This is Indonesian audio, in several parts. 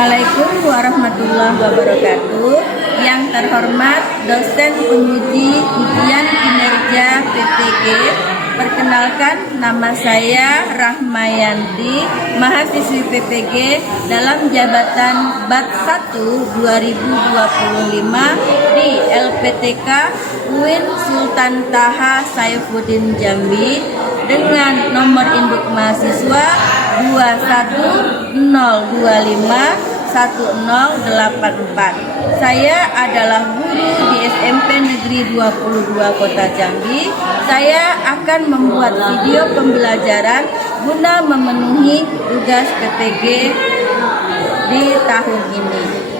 Assalamualaikum warahmatullahi wabarakatuh. Yang terhormat dosen penguji ujian kinerja PTG, perkenalkan nama saya Rahmayanti, mahasiswi PPG dalam jabatan BAT 1 2025 di LPTK UIN Sultan Taha Saifuddin Jambi dengan nomor induk mahasiswa 210251084. Saya adalah guru di SMP Negeri 22 Kota Jambi. Saya akan membuat video pembelajaran guna memenuhi tugas PPG di tahun ini.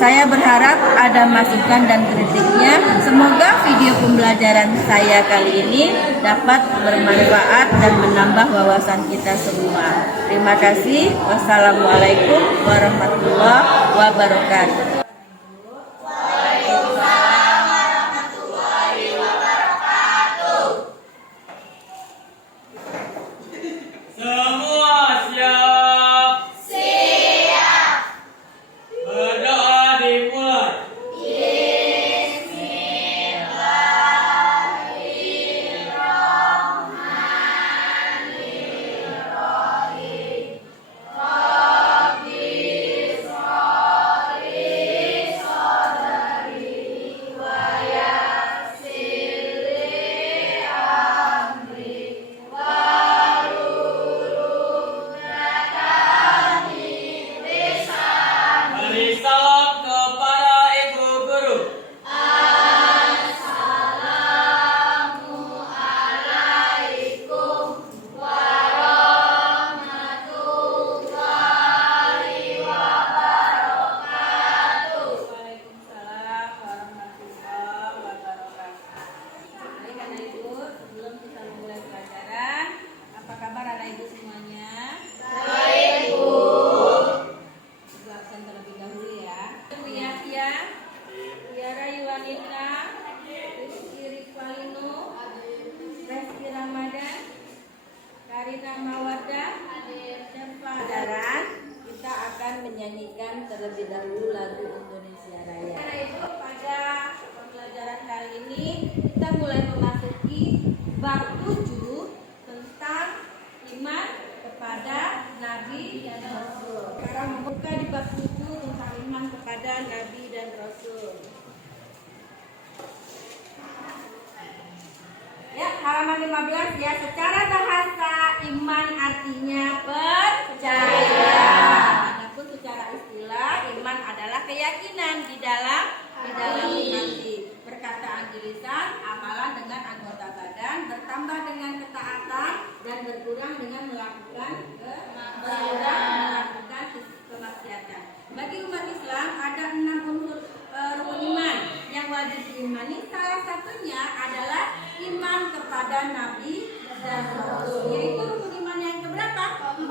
Saya berharap ada masukan dan kritiknya. Semoga video pembelajaran saya kali ini dapat bermanfaat dan menambah wawasan kita semua. Terima kasih. Wassalamualaikum warahmatullahi wabarakatuh. Kita akan menyanyikan terlebih dahulu lagu Indonesia Raya. Karena itu pada pembelajaran kali ini kita mulai memasuki bab 7 tentang iman kepada Nabi dan Rasul. Sekarang membuka di bab 7 tentang iman kepada Nabi dan Rasul. Ya, halaman 15 ya. Secara bahasa iman artinya percaya. Adapun secara istilah iman adalah keyakinan di dalam hati, perkataan di lisan, amalan dengan anggota badan, bertambah dengan ketaatan dan berkurang dengan melakukan kemaksiatan. Bagi umat Islam ada 6 unsur rukun iman yang wajib diimani. Salah satunya adalah iman kepada Nabi dan Rasul, yaitu rukun iman yang keberapa? 4.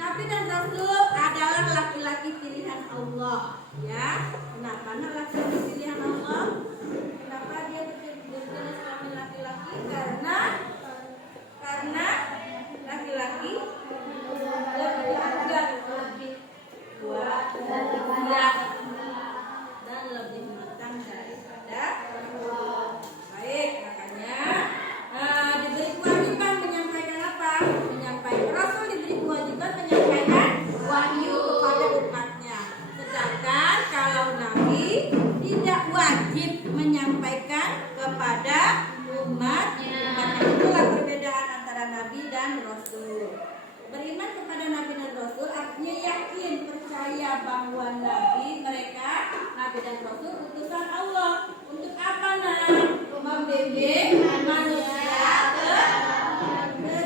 Nabi dan Rasul adalah laki-laki pilihan Allah. Ya, kenapa laki-laki pilihan Allah? Kenapa dia berjenis kelamin laki-laki? Karena laki-laki lebih ajar, lebih kuat, lebih siap dan lebih matang daripada perempuan. Baik, makanya diberi kewajiban menyampaikan apa? Menyampaikan. Rasul diberi kewajiban menyampaikan wahyu kepada umatnya. Sedangkan kalau Nabi tidak wajib menyampaikan kepada umatnya. Itulah perbedaan antara Nabi dan Rasul. Beriman kepada Nabi dan Rasul artinya yakin, percaya bahwa Nabi dan Rasul utusan Allah. Untuk apa membimbing manusia ke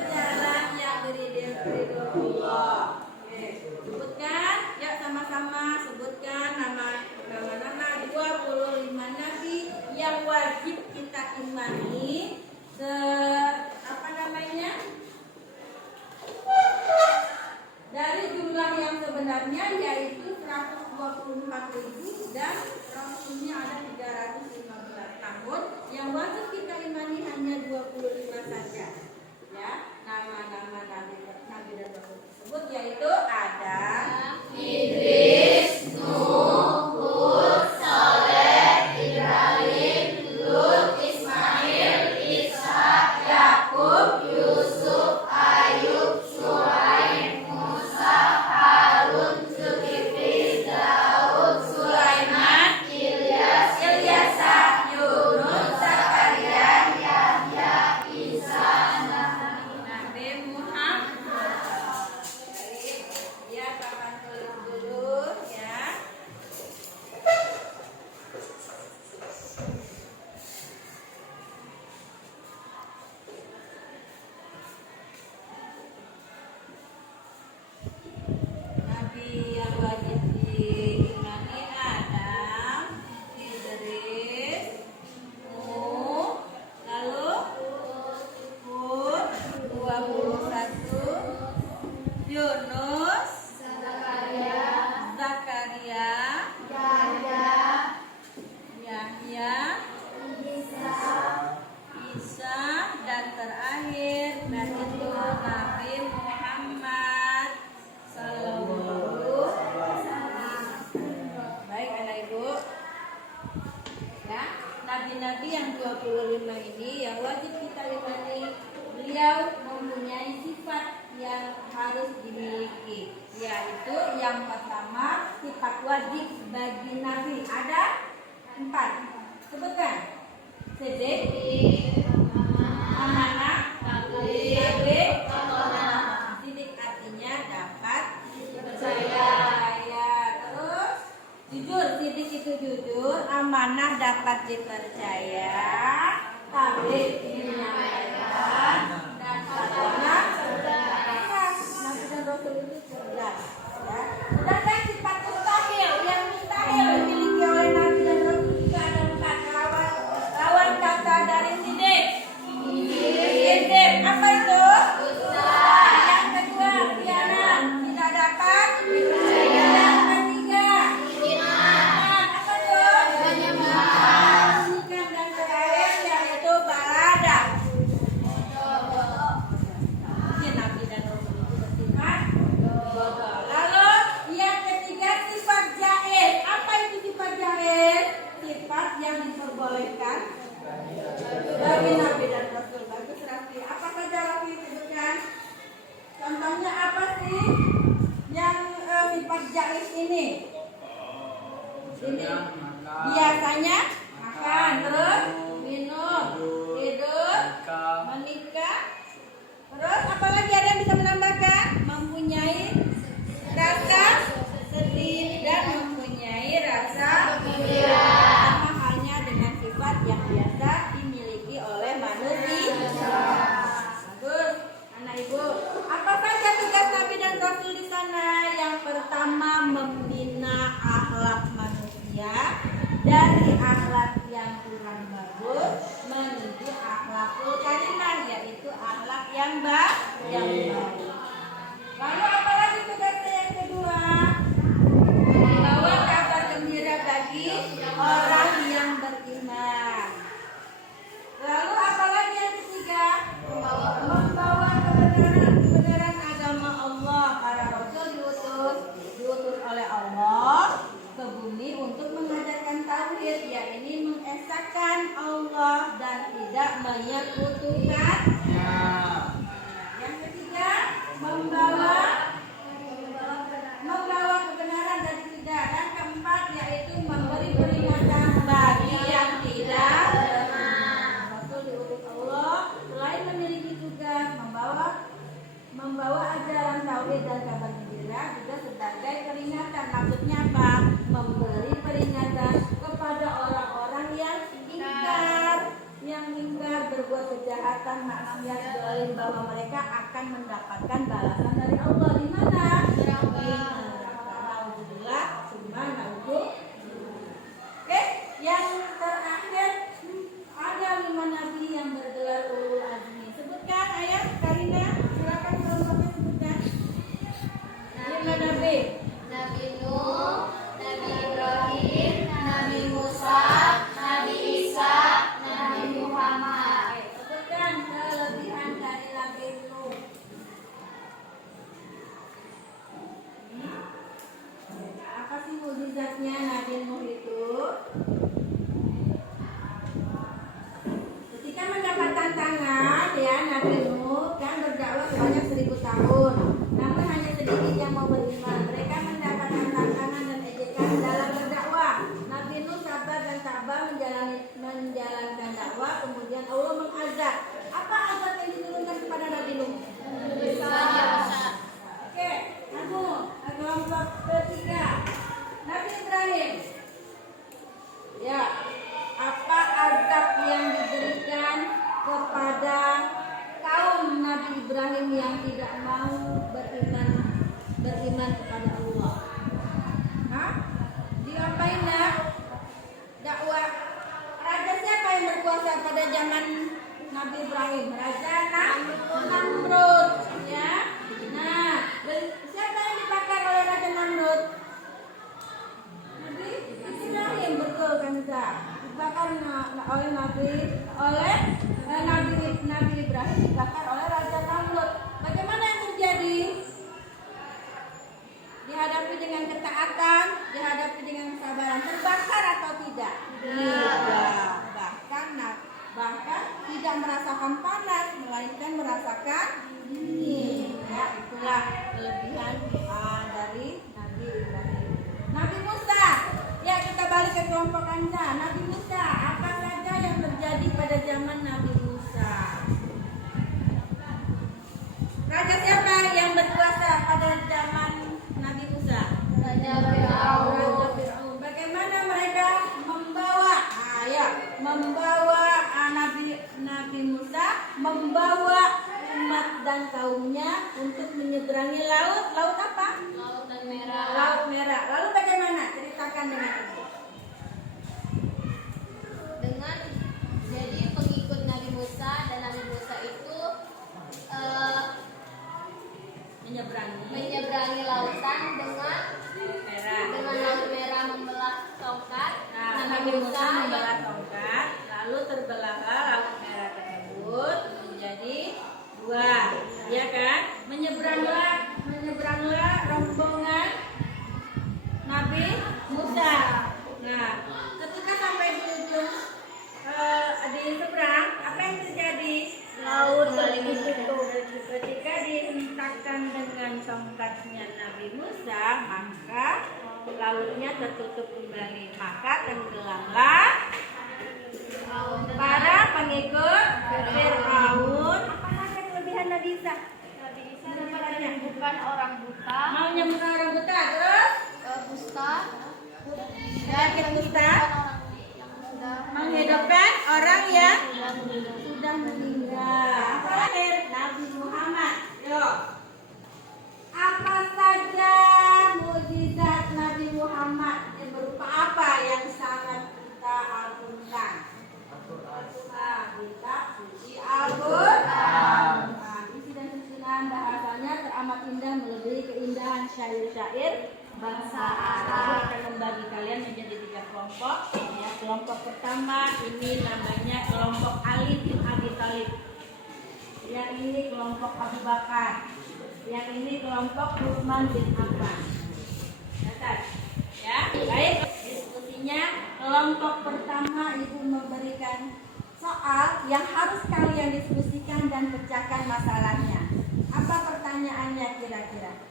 jalan yang diridhoi Allah. Oke, sebutkan, ya sama-sama sebutkan nama 25 nabi yang wajib kita imani. Dari jumlah yang sebenarnya yaitu 124.000 dan rasulnya ada 315 tahun. Yang wajib kita imani hanya 25 saja. Ya, nama-nama nabi dan rasul tersebut yaitu Yunus, Zakaria, Yahya, Isa, dan terakhir yaitu Nabi Muhammad Sallallahu Alaihi Wasallam. Baik anak ibu, ya, nabi-nabi yang 25 ini yang wajib kita imani, beliau mempunyai sifat yang harus dimiliki, yaitu yang pertama sifat wajib bagi nabi ada 4. Sebutkan. Sidik, amanah, tabligh, sidik artinya dapat dipercaya. Terus jujur, sidik itu jujur, amanah dapat dipercaya, tabligh menyampaikan, dan amanah cerdas. Nabi dan Rasul itu cerdas, ya. Sedangkan sifat mustahil, yang mustahil dimiliki oleh Nabi dan Rasul juga ada 4. Lawan kata dari sidik. Sidik apa itu? Yang kedua khianat, tidak dapat dipercaya. Yang ketiga apa tuh? Menyembah. Dan terakhir yaitu balada. Ini Nabi dan Rasul itu bersifat bodoh. Lalu yang ketiga sifat jahil. Apa itu sifat jahil? Sifat yang diperbolehkan bagi Nabi dan Rasul. Bagus Rafi. Apa saja Rafi sebutkan? Contohnya apa sih yang sifat jahil ini? Ini biasanya makan, terus minum, tidur, menikah. Terus apalagi ada yang bisa menambahkan? Mempunyai rasa sedih dan mempunyai rasa gembira. Sama halnya dengan sifat yang biasa dimiliki oleh manusia. Bagus, anak ibu. Apa saja tugas Nabi dan Rasul di sana? Yang pertama membina akhlak manusia dari akhlak yang kurang bagus menuju akhlakul karimah, yaitu akhlak yang baik. Lalu apalagi tugasnya yang kedua? Membawa kabar gembira bagi orang yang beriman. Lalu apalagi yang ketiga? Membawa kebenaran agama Allah. Para rasul diutus oleh Allah ke bumi untuk mengajarkan tauhid, yakni mengesahkan Allah dan tidak menyekutukan. Yang ketiga, membawa kebenaran dan tidak. Dan keempat yaitu memberi peringatan bagi yang tidak benar. Rasul diutus Allah selain memiliki tugas membawa ajaran tauhid dan kabar gembira juga sebagai peringatan. Maksudnya apa? Memberi peringatan kepada orang-orang yang ingkar berbuat kejahatan, maksiat, zalim, bahwa mereka akan mendapatkan balasan dari Allah. Di mana? Alhamdulillah, Oke, yang terakhir ada 5 nabi yang bergelar ulul azmi. Sebutkan ayat Karina, silakan kelompoknya sebutkan. 5 nabi. Nabi Nuh, Nabi Ibrahim, Nabi Musa, Nabi Isa, Nabi Muhammad. Sebutkan kelebihan dari Nabi Nuh. Apa sih mukjizatnya Nabi Nuh itu? Ketika mendapat tantangan, ya, Nabi Nuh kan berdakwah sebanyak 1000 tahun. Namun hanya sedikit yang mau beriman. Mereka mendapatkan tantangan dan ejekan dalam berdakwah. Nabi Nuh sabar dan tabah menjalankan dakwah. Kemudian Allah mengazab. Apa azab yang diturunkan kepada Nabi Nuh? Oke, kelompok ketiga, Nabi Ibrahim. Ya, apa azab yang diberikan kepada kaum Nabi Ibrahim yang tidak mau beriman kepada Allah? Diapain nak? Dakwah. Raja siapa yang berkuasa pada zaman Nabi Ibrahim? Raja Namrud, ya. Nah, siapa akan dihadapi dengan kesabaran. Terbakar atau tidak? Tidak. Bahkan tidak merasakan panas, melainkan merasakan dingin. Ya, itulah kelebihan dari Nabi Ibrahim. Nabi Musa. Ya, kita balik ke kelompok Anda. Nabi Musa, apa saja yang terjadi pada zaman Nabi Musa? Raja siapa yang berkuasa pada zaman Nabi Musa? Raja Firaun. Raja Firaun. Bagaimana mereka membawa Nabi Musa membawa umat dan kaumnya untuk menyeberangi laut apa? Lautan Merah. Laut Merah. Lalu bagaimana? Ceritakan dengan itu. Dengan jadi pengikut Nabi Musa dan Nabi Musa itu menyeberangi lautan dengan Laut Merah membelah tongkat. Nabi Musa membelah tongkat, lalu terbelahlah Laut Merah tersebut menjadi dua, ya kan? Menyeberanglah rombongan Nabi Musa. Nah, ketika sampai di ujung di seberang, apa yang terjadi? Laut tertutup. Ketika dihentakkan dengan tongkatnya Nabi Musa, maka lautnya tertutup kembali. Maka tenggelamlah para pengikut Firaun. Apa saja kelebihan Nabi Isa? Nabi Isa dapat menyembuhkan orang buta. Mau menyembuhkan orang buta, terus Kusta. sakit kusta, Yang sudah menghidupkan orang yang sudah meninggal. Terakhir Nabi Muhammad. Yo. Apa saja mukjizat Nabi Muhammad yang berupa apa yang sangat kita agungkan? Kita suci Al-Quran. Isi dan susunan bahasanya teramat indah melebihi keindahan syair-syair bangsa Arab. Akan membagi kalian menjadi 3 kelompok. Ya, kelompok pertama ini namanya kelompok Ali bin Abi Thalib. Yang ini kelompok Abu Bakar. Yang ini kelompok Utsman bin Affan. Catat. Ya, baik. Diskusinya kelompok pertama ibu memberikan soal yang harus kalian diskusikan dan pecahkan masalahnya. Apa pertanyaannya kira-kira?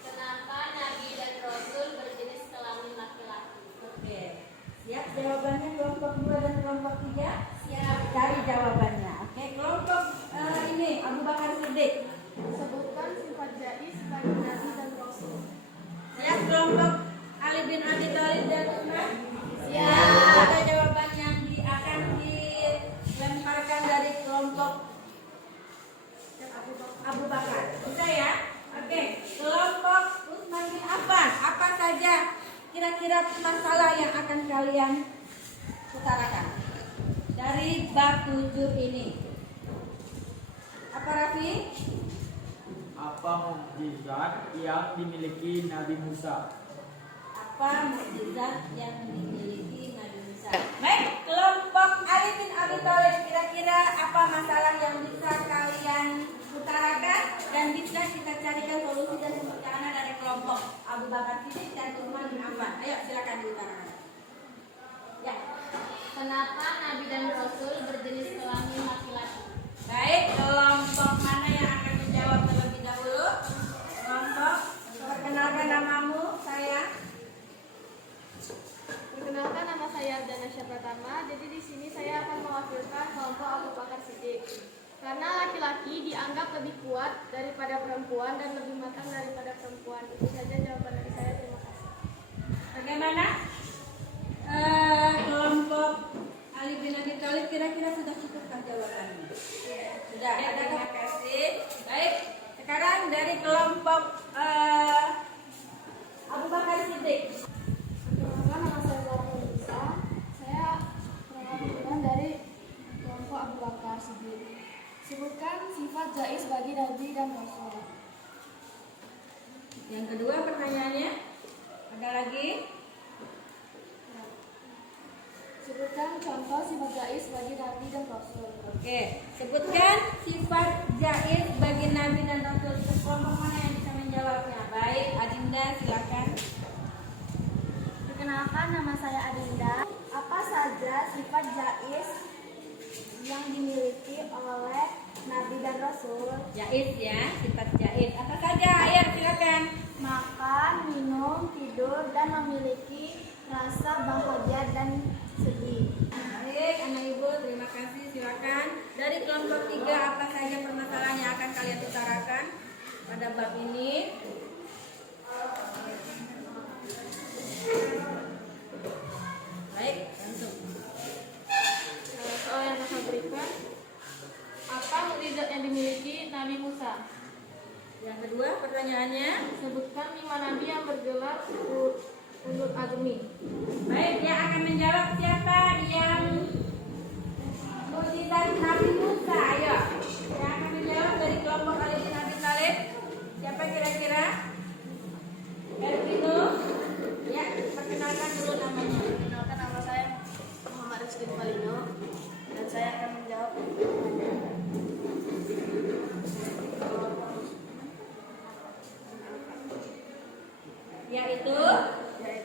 Kenapa Nabi dan Rasul berjenis kelamin laki-laki? Oke. Siap jawabannya kelompok 2 dan kelompok 3? Siap. Cari jawabannya. Oke, kelompok ini Abu Bakar Siddiq. Sebutkan sifat jais bagi Nabi dan Rasul. Siap kelompok Ali bin Abi Thalib dan Utsman? Siap. Ada jawaban yang akan dilemparkan dari kelompok Abu Bakar. Bisa ya? Oke, kelompok Utsman bin Affan. Apa saja kira-kira masalah yang akan kalian utarakan dari bab 7 ini? Apa Raffi? Apa mukjizat yang dimiliki Nabi Musa? Apa mukjizat yang dimiliki Nabi Musa? Baik, kelompok Ali bin Abi Thalib, kira-kira apa masalah yang bisa kalian utarakan dan bisa kita carikan solusi dan pemecahan dari kelompok Abu Bakar Siddiq dan Utsman bin Affan? Ayo silakan diutarakan. Ya. Kenapa Nabi dan Rasul berjenis kelamin laki-laki? Baik, kelompok mana yang akan menjawab terlebih dahulu? Kelompok, perkenalkan namamu, saya. Perkenalkan, nama saya Danasya Pratama. Jadi di sini saya akan mewakilkan kelompok Abu Bakar Siddiq. Karena laki-laki dianggap lebih kuat daripada perempuan dan lebih matang daripada perempuan. Itu saja jawaban dari saya. Terima kasih. Bagaimana? Kelompok Ali bin Abi Thalib kira-kira sudah cukupkah jawabannya? Sudah. Ya, terima kasih. Baik. Sekarang dari kelompok Abu Bakar Siddiq. Perkenalkan, nama saya Zara Lisa. Saya perwakilan dari kelompok Abu Bakar Siddiq. Sebutkan sifat jais bagi Nabi dan Rasul. Yang kedua pertanyaannya, ada lagi? Sebutkan contoh sifat jais bagi Nabi dan Rasul. Oke, sebutkan sifat jaiz bagi Nabi dan Rasul. Kelompok mana yang bisa menjawabnya? Baik, Adinda silakan. memiliki rasa bahagia dan sedih. Baik, anak ibu, terima kasih. Silakan dari kelompok 3 apa saja permasalahan yang akan kalian utarakan pada bab ini? Baik, langsung. Soal yang akan berikan, apa mukjizat yang dimiliki Nabi Musa? Yang kedua pertanyaannya, Sebutkan 5 nabi yang bergelar ulul azmi. baik, yang akan menjawab siapa yang mukjizat Nabi Musa? Ayo, yang akan menjawab dari kelompok Ali bin Abi Thalib. Siapa kira-kira? Ervino. Ya, perkenalkan dulu namanya. Perkenalkan, nama saya Muhammad Rizky Malino dan saya akan menjawab Yaitu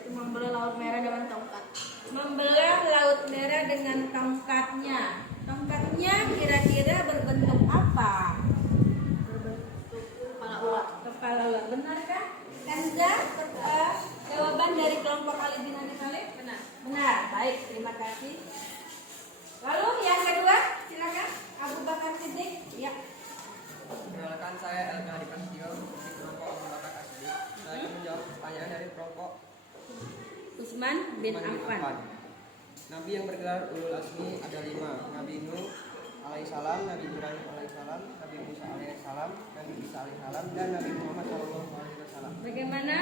membelah laut merah dengan tongkat. membelah laut merah dengan tongkatnya. Tongkatnya kira-kira berbentuk apa? Kepala ular. Kepala ular. Benarkah? Kanza, jawaban dari kelompok Ali bin Abi Thalib? Benar. Benar. Baik, terima kasih. Lalu yang kedua, silakan Abu Bakar Siddiq. Ya. Perkenalkan, saya Elga Hadi Prasetyo di kelompok Abu Bakar As-Siddiq. Saya akan menjawab pertanyaan dari kelompok Utsman bin Utsman bin Affan. Affan. Nabi yang bergelar ulul azmi ada 5. Nabi Nuh alaihissalam, Nabi Ibrahim alaihissalam, Nabi Musa alaihissalam, Nabi Isa alaihissalam, dan Nabi Muhammad SAW. Bagaimana,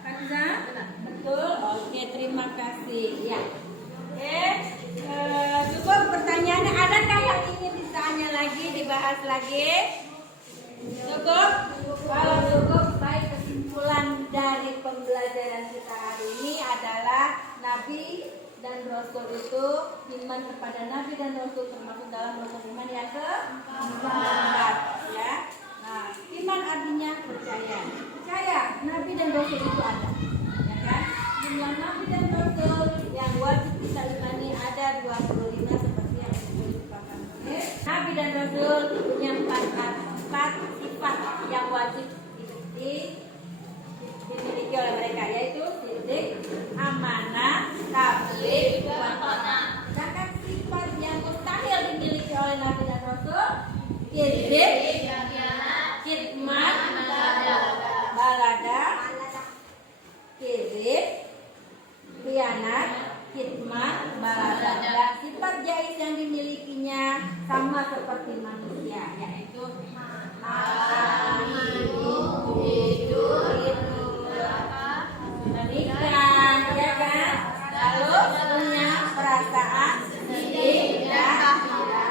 Kanza? Benar. Betul. Oke, terima kasih. Ya. Oke, cukup pertanyaannya. Adakah yang ingin ditanya lagi, dibahas lagi? Cukup? Kalau cukup, baik, kesimpulan dari pembelajaran kita hari ini adalah Nabi dan Rasul itu iman kepada Nabi dan Rasul termasuk dalam rukun iman yang keempat, ya. Nah, iman artinya percaya. Percaya Nabi dan Rasul itu ada, ya kan? Jumlah Nabi dan Rasul yang wajib kita imani ada 25 seperti yang disebutkan. Nabi dan Rasul punya empat sifat yang wajib dimiliki oleh mereka, yaitu siddiq, amanah, tabligh, wa qanaah. Sedangkan sifat yang mustahil dimiliki oleh Nabi dan Rasul, kizib, khidmat, balada, kizib, khianat, khidmat, balada. Dan sifat jais yang dimilikinya sama seperti manusia, yaitu menikah, ya kan? Lalu punya perasaan sedih dan gembira.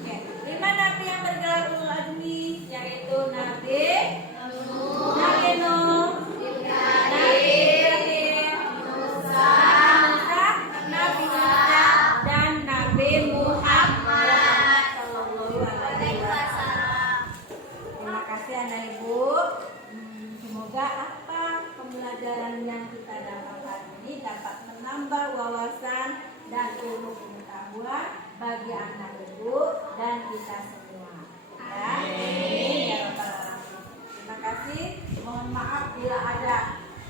Oke, 5 nabi yang bergelar ulul azmi yaitu Nabi Nuh, Nabi Ibrahim, Musa, Nabi Isa, dan Nabi Muhammad Sallallahu Alaihi Wasallam. Terima kasih anak ibu. Semoga apa pembelajaran yang kita dapatkan ini dapat menambah wawasan dan ilmu pengetahuan bagi anak ibu dan kita semua. Ya, amin ya rabbal alamin. Terima kasih. Mohon maaf bila ada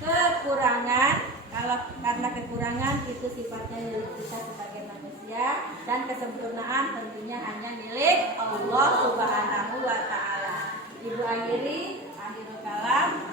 kekurangan. Kalau karena kekurangan itu sifatnya milik kita sebagai manusia dan kesempurnaan tentunya hanya milik Allah Subhanahu wa taala. Ibu akhiri akhirul kalam.